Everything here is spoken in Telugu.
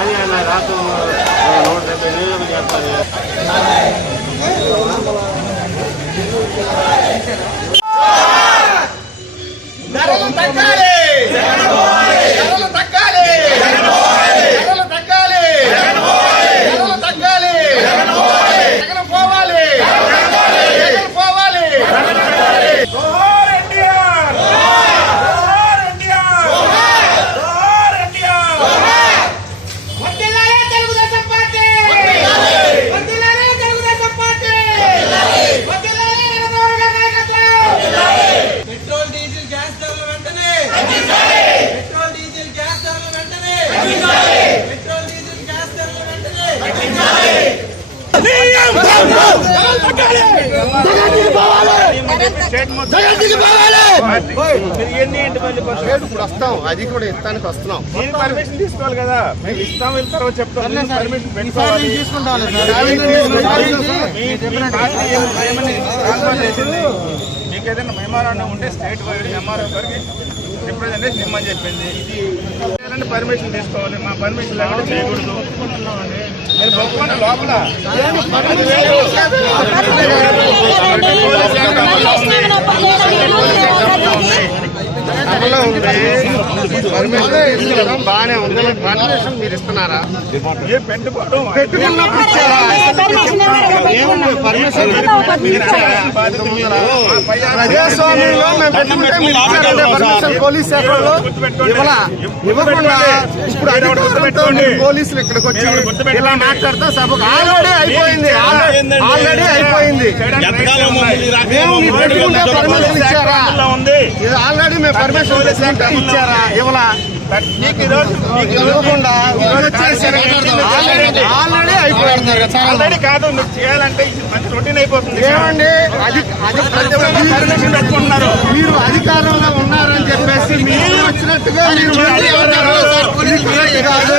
అది అన్న రాత్రి 170 నీళ్ళు చేస్తారు. ధరలు తగ్గాలి, ధరలు తగ్గాలి, ధరలు తగ్గాలి, ధరలు తగ్గాలి, జగన్ పోవాలి, జగన్ పోవాలి. జోహార్ ఎన్టీఆర్, జోహార్ ఎన్టీఆర్, జోహార్ ఎన్టీఆర్. వందలాలే తెలుగుదేశం పార్టీ, వందలాలే తెలుగుదేశం పార్టీ, వందలాలే చంద్రబాబు గారి నాయకత్వం. పెట్రోల్ డీజిల్ గ్యాస్ ధరలు వెంటనే పెట్రోల్ డీజిల్ గ్యాస్ ధరలు వెంటనే పెట్రోల్ డీజిల్ గ్యాస్ ధరలు వెంటనే వస్తాం, అది కూడా ఇస్తానికి వస్తున్నాం. పర్మిషన్ తీసుకోవాలి కదా, మేము ఇస్తాం వెళ్తారో చెప్తాం. మీకు ఏదైనా మెమోరాండం ఉంటే స్టేట్ వైడ్ ఎంఆర్ఓ గారికి రిప్రజెంటేషన్ ఇమ్మని చెప్పింది. ఇది పర్మిషన్ తీసుకోవాలి, మా పర్మిషన్ లేకుండా చేయకూడదు. మీరు బొక్కున్న లోపల పర్మిషన్ బాగానే ఉంది. పర్మిషన్ మీరు ఇస్తున్నారా? పెట్టుకున్నప్పుడు ఇచ్చారా? పర్మిషన్ ప్రజాస్వామ్యంలో మేము పెట్టుకుంటే మీరు ఇచ్చారంటే పర్మిషన్ పోలీస్ శాఖలో ఇవ్వకుండా ఇప్పుడు అధికారంతో పోలీసులు ఇక్కడికి వచ్చి ఇలా మాట్లాడితే సభకు ఆల్రెడీ అయిపోయింది. మేము మీరు పెట్టుకుంటే పర్మిషన్ ఇచ్చారా? ఆల్రెడీ మేము పర్మిషన్ ఇచ్చారా? ఇవ్వలా ఇవ్వకుండా ఆల్రెడీ అయిపోయింది. ఆల్రెడీ కాదు, మీరు చేయాలంటే మంచి రొటీన్ అయిపోతుంది. ఏమండి, మీరు అధికారంలో ఉన్నారని చెప్పేసి మీరు వచ్చినట్టుగా మీరు కాదు.